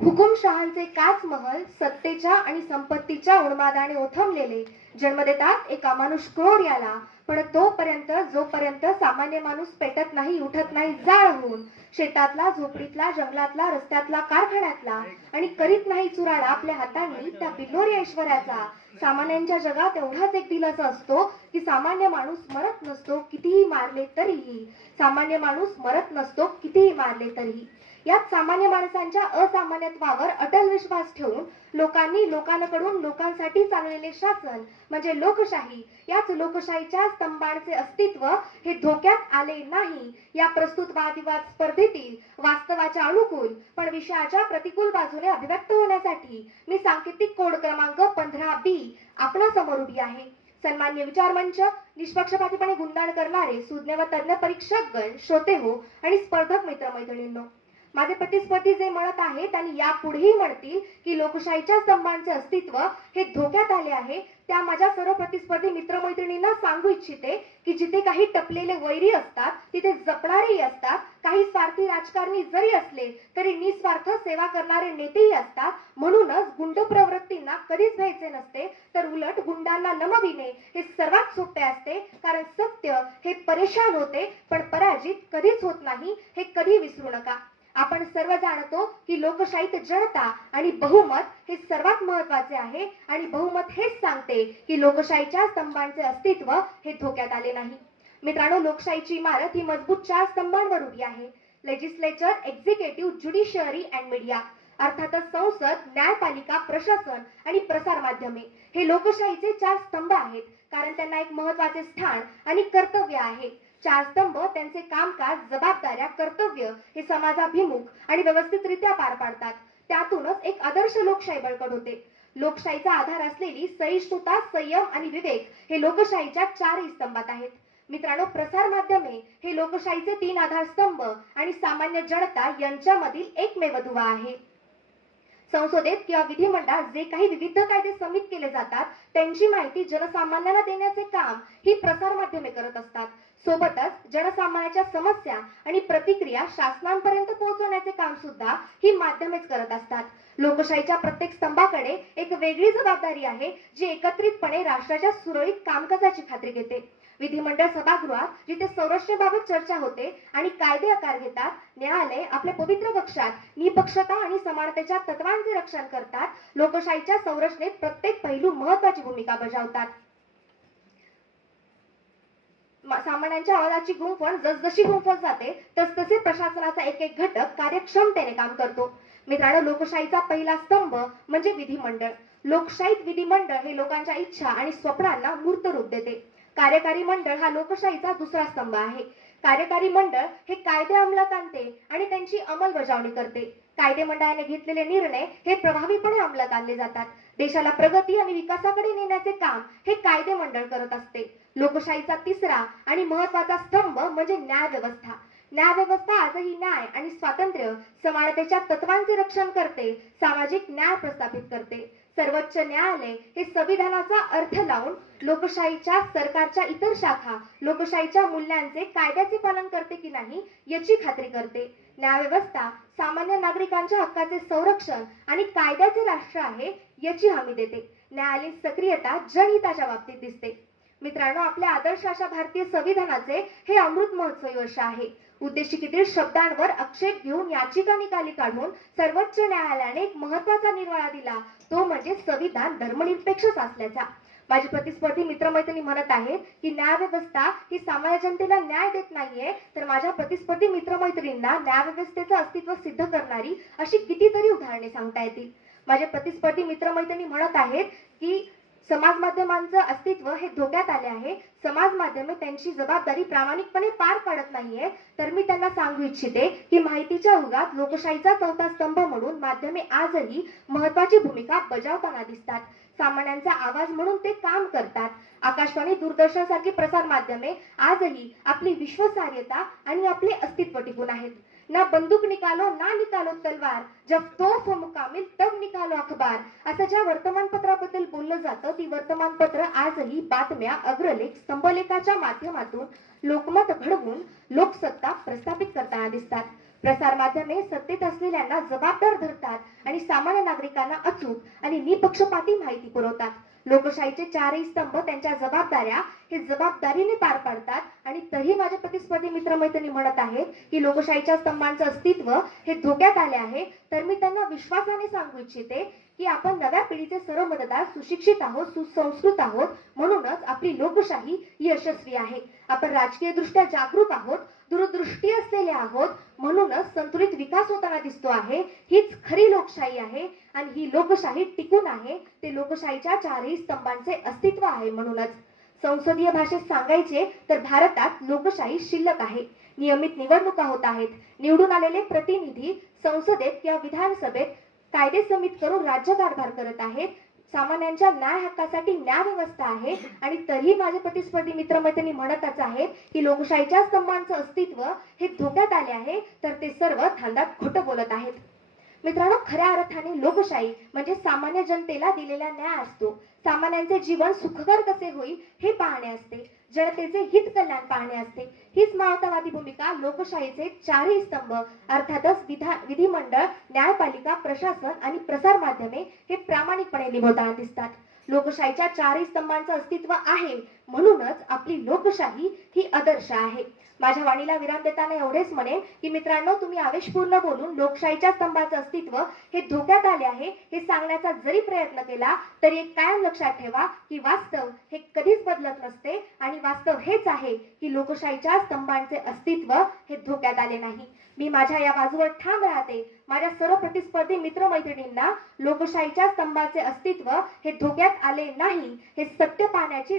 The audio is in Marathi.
हुकुमशहांचे काच महल सत्तेच्या आणि संपत्तीच्या उन्मादाने ओथंबलेले जन्म देतात एक अमानुष क्रोर याला. पण जोपर्यंत सामान्य माणूस पेटत नाही, उठत नाही जाळ होऊन, शेतातला, झोपडीतला, जंगलातला, रस्त्यातला, कारखान्यातला आणि करीत नाही चुराडा आपल्या हातांनी त्या बिल्लोरी ऐश्वर्याचा, सामान्यांच्या जगात एवढाच एक दिलासा असतो की सामान्य माणूस मरत नसतो कितीही मारले तरीही. सामान्य माणूस मरत नसतो कितीही मारले तरीही. यात सामान्य माणसांच्या असामान्यत्वावर अटल विश्वास ठेवून लोकांकडून लोकांसाठी चाललेले शासन म्हणजे लोकशाही, याच लोकशाहीच्या स्तंभांचे अस्तित्व हे धोक्यात आले नाही. या प्रस्तुत वादविवाद स्पर्धेतील वास्तवाच्या अनुकूल पण विषयाच्या प्रतिकूल बाजूने अभिव्यक्त होण्यासाठी मी सांकेतिक कोड क्रमांक 15B आपणासमोर उभी आहे. सन्मान्य विचारमंच, निष्पक्षपातीपणे गुंडाळ करणारे सुज्ञ व तज्ञ परीक्षकगण, श्रोते हो आणि स्पर्धक मित्रमैत्रिणींनो, माझे प्रतिस्पर्धी जे म्हणत आहे त्यांनी यापुढेही म्हणतील की लोकशाहीच्या स्तंभांचे अस्तित्व हे धोक्यात आले आहे. त्या माझ्या सर्व प्रतिस्पर्धी मित्रमैत्रिणींना सांगू इच्छिते की जिथे काही टपलेले वैरी असतात तिथे जपणारेही असतात. काही स्वार्थी राजकारणी जरी असले तरी निस्वार्थ सेवा करणारे नेतेही असतात. म्हणूनच गुंड प्रवृत्तींना कधीच व्हायचे नसते, तर उलट गुंडांना नमविणे हे सर्वात सोपे असते. कारण सत्य हे परेशान होते पण पराजित कधीच होत नाही, हे कधी विसरू नका. आपण सर्व जाणतो की लोकशाहीत जनता आणि बहुमत हे सर्वात महत्वाचे आहे आणि बहुमत हेच सांगते की लोकशाहीच्या स्तंभांचे अस्तित्व हे धोक्यात आले नाही. मित्रांनो, लोकशाहीची इमारत ही मजबूत 4 स्तंभांवर उभी आहे. Legislature, executive, judiciary and media. अर्थातच संसद, न्यायपालिका, प्रशासन आणि प्रसार माध्यमे हे लोकशाहीचे 4 स्तंभ आहेत. कारण त्यांना एक महत्वाचे स्थान आणि कर्तव्य आहे. 4 स्तंभ त्यांचे कामकाज, जबाबदाऱ्या, कर्तव्य हे समाजाभिमुख आणि व्यवस्थितरित्या पार पाडतात. त्यातूनच एक आदर्श लोकशाही बळकट होते. लोकशाहीचा आधार असलेली सहिष्णुता, संयम आणि विवेक हे लोकशाहीच्या 4ही स्तंभात आहेत. मित्रांनो, प्रसार माध्यमे हे लोकशाहीचे 3 आधारस्तंभ आणि सामान्य जनता यांच्यामधील एकमेव दुवा आहे. संसदेत किंवा विधिमंडळात जे काही विविध कायदे समित केले जातात त्यांची माहिती जनसामान्यांना देण्याचे काम ही प्रसार माध्यमे करत असतात. सोबतच जनसामान्याच्या समस्या आणि प्रतिक्रिया शासनांपर्यंत पोहोचवण्याचे काम सुद्धा ही माध्यमेच करत असतात. लोकशाहीच्या प्रत्येक स्तंभाकडे एक वेगळी जबाबदारी आहे जी एकत्रितपणे राष्ट्राच्या सुरळीत कामकाजाची खात्री घेते. विधिमंडळ सभागृहात जिथे संरचनेबाबत चर्चा होते आणि कायदे आकार घेतात, न्यायालय आपल्या पवित्र कक्षात निपक्षता आणि समानतेच्या तत्वांचे रक्षण करतात. लोकशाहीच्या संरचनेत प्रत्येक पैलू महत्वाची भूमिका बजावतात. सामान्यांच्या आवाजाची गुंफण जसजशी गुंफत जाते तसतसे प्रशासनाचा एक एक घटक कार्यक्षमतेने काम करतो. मित्रांनो, लोकशाहीचा पहिला स्तंभ म्हणजे विधिमंडळ. लोकशाहीत विधिमंडळ हे लोकांच्या इच्छा आणि स्वप्नांना मूर्त रूप देते. कार्यकारी मंडळ हा लोकशाहीचा दुसरा स्तंभ आहे. कार्यकारी मंडळ हे कायदे अंमलात आणते आणि त्यांची अंमलबजावणी करते. कायदे मंडळाने घेतलेले निर्णय हे प्रभावीपणे अंमलात आणले जातात. देशाला प्रगती आणि विकासाकडे नेण्याचे काम हे कायदे मंडळ करत असते. लोकशाहीचा तिसरा आणि महत्वाचा स्तंभ म्हणजे न्यायव्यवस्था. न्यायव्यवस्था आजही न्याय आणि स्वातंत्र्य, समानतेच्या तत्वांचे रक्षण करते, सामाजिक न्याय प्रस्थापित करते. सर्वोच्च न्यायालय हे संविधानाचा अर्थ लावून लोकशाहीच्या सरकारच्या इतर शाखा लोकशाहीच्या मूल्यांचे, कायद्याचे पालन करते की नाही याची खात्री करते. न्यायव्यवस्था सामान्य नागरिकांच्या हक्काचे संरक्षण आणि कायद्याचे राष्ट्र आहे याची हमी देते. न्यायालयीन सक्रियता जनहिताच्या बाबतीत दिसते. मित्रांनो, आपल्या आदर्श अशा भारतीय संविधानाचे हे अमृत महोत्सवी वर्ष आहे. उद्देशिकेतील शब्दांवर आक्षेप घेऊन याचिका निकाली काढून सर्वोच्च न्यायालयाने एक महत्वाचा निर्वाळा दिला, तो म्हणजे संविधान धर्मनिरपेक्ष असल्याचा. माझे प्रतिस्पर्धी मित्रमैत्रिणी म्हणत आहेत की न्यायव्यवस्था ही सामान्य जनतेला न्याय देत नाहीये, तर माझ्या प्रतिस्पर्धी मित्रमैत्रिणींना न्यायव्यवस्थेचं अस्तित्व सिद्ध करणारी अशी कितीतरी उदाहरणे सांगता येतील. माझे प्रतिस्पर्धी मित्रमैत्रिणी म्हणत आहेत की समाज माध्यमांचं अस्तित्व हे धोक्यात आले आहे. समाज माध्यमे त्यांची जबाबदारी प्रामाणिकपणे पार पाडत नाहीये. तर मी त्यांना सांगू इच्छिते की माहितीच्या युगात लोकशाहीचा चौथा स्तंभ म्हणून माध्यमे आजही महत्वाची भूमिका बजावताना दिसतात. सामान्यांचा आवाज म्हणून ते काम करतात. आकाशवाणी, दूरदर्शन सारखी प्रसार माध्यमे आजही आपली विश्वासार्हता आणि आपले अस्तित्व टिकून आहेत. ना बंदूक निकालो ना निकालो तलवार, जब तोफ मुकामिल तब निकालो अखबार असं ज्या वर्तमानपत्राबद्दल बोललं जातं ती वर्तमानपत्र आजही बातम्या, अग्रलेख, स्तंभलेखाच्या माध्यमातून लोकमत घडवून लोकसत्ता प्रस्थापित करताना दिसतात. प्रसार माध्यमे सत्तेत असलेल्यांना जबाबदार धरतात आणि सामान्य नागरिकांना अचूक आणि निपक्षपाती माहिती पुरवतात. लोकशाहीचे चारही स्तंभ त्यांच्या जबाबदाऱ्या हे जबाबदारीने पार पाडतात आणि तरी माझे प्रतिस्पर्धी मित्रमैत्रिणी म्हणत आहेत की लोकशाहीच्या स्तंभांचं अस्तित्व हे धोक्यात आले आहे, तर मी त्यांना विश्वासाने सांगू इच्छिते की आपण नव्या पिढीचे सर्व मतदार सुशिक्षित आहोत, सुसंस्कृत आहोत, म्हणूनच आपली लोकशाही यशस्वी आहे. आपण राजकीय दृष्ट्या जागरूक आहोत, दूरदृष्टी असलेले आहोत, म्हणूनच संतुलित विकास होताना दिसतो आहे. हीच खरी लोकशाही आहे आणि ही लोकशाही टिकून आहे ते लोकशाहीच्या चारही स्तंभांचे अस्तित्व आहे. म्हणूनच संसदीय भाषेत सांगायचे तर भारतात लोकशाही शिल्लक आहे. नियमित निवडणुका होत आहेत. निवडून आलेले प्रतिनिधी संसदेत किंवा विधानसभेत कायदे समित करून राज्यकारभार करत आहेत. सामान्यांच्या न्याय हक्कासाठी न्याय व्यवस्था आहे आणि तरीही माझे प्रतिस्पर्धी मित्रमैत्रिणी म्हणतच आहेत की लोकशाहीच्या स्तंभांचं अस्तित्व हे धोक्यात आले आहे, तर ते सर्व धांदळात खोटं बोलत आहेत. मित्रांनो, खऱ्या अर्थाने लोकशाही म्हणजे सामान्य जनतेला दिलेला न्याय असतो. सामान्यांचे जीवन सुखकर कसे होईल हे पाहणे असते. जनतेचे हित कल्याण पाहणे असते. हीच मानवतावादी भूमिका लोकशाहीचे चारही स्तंभ अर्थातच विधिमंडळ, न्यायपालिका, प्रशासन आणि प्रसार माध्यमे हे प्रामाणिकपणे निभवताना दिसतात. लोकशाहीच्या चारही स्तंभांचं अस्तित्व आहे, म्हणूनच आपली लोकशाही ही आदर्श आहे. माझ्या वाणीला विराम देताना एवढेच म्हणेन की मित्रांनो, तुम्ही आवेशपूर्ण बोलून लोकशाहीच्या स्तंभाचं अस्तित्व हे धोक्यात आले आहे हे सांगण्याचा जरी प्रयत्न केला तरी एक कायम लक्षात ठेवा की वास्तव हे कधीच बदलत नसते आणि वास्तव हेच आहे की लोकशाहीच्या स्तंभांचे अस्तित्व हे धोक्यात आले नाही. मी माझ्या या बाजूवर ठाम राहते. माझ्या सर्व प्रतिस्पर्धी मित्रमैत्रिणींना लोकशाहीच्या स्तंभाचे अस्तित्व हे धोक्यात आले नाही हे सत्य पाहण्याची